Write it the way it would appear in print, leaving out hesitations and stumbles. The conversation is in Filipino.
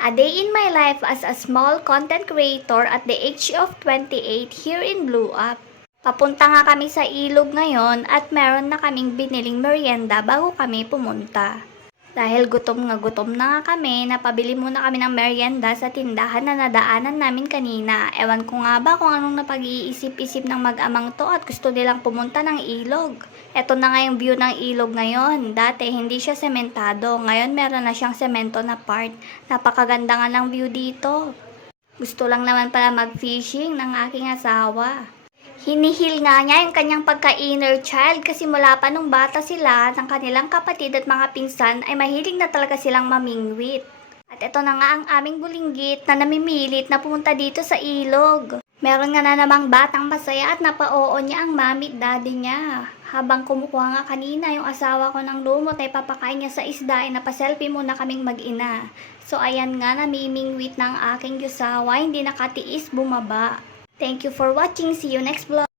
A day in my life as a small content creator at the age of 28 here in Blue Up. Papunta nga kami sa ilog ngayon at meron na kaming biniling merienda bago kami pumunta. Dahil gutom na nga kami, napabili muna kami ng merienda sa tindahan na nadaanan namin kanina. Ewan ko nga ba kung anong napag-iisip-isip ng mag-amang to at gusto nilang pumunta ng ilog. Eto na nga yung view ng ilog ngayon. Dati hindi siya sementado, ngayon meron na siyang semento na part. Napakaganda nga ng view dito. Gusto lang naman pala mag-fishing ng aking asawa. Hinihil nga niya yung kanyang pagka-inner child kasi mula pa nung bata sila ng kanilang kapatid at mga pinsan ay mahilig na talaga silang mamingwit. At ito na nga ang aming bulinggit na namimilit na pumunta dito sa ilog. Meron nga na namang batang masaya at napao niya ang mami at daddy niya. Habang kumukuha nga kanina yung asawa ko ng lumot ay papakain niya sa isda ay napaselfie muna kaming mag-ina. So ayan nga, namimingwit ng aking yusawa, hindi nakatiis bumaba. Thank you for watching. See you next vlog.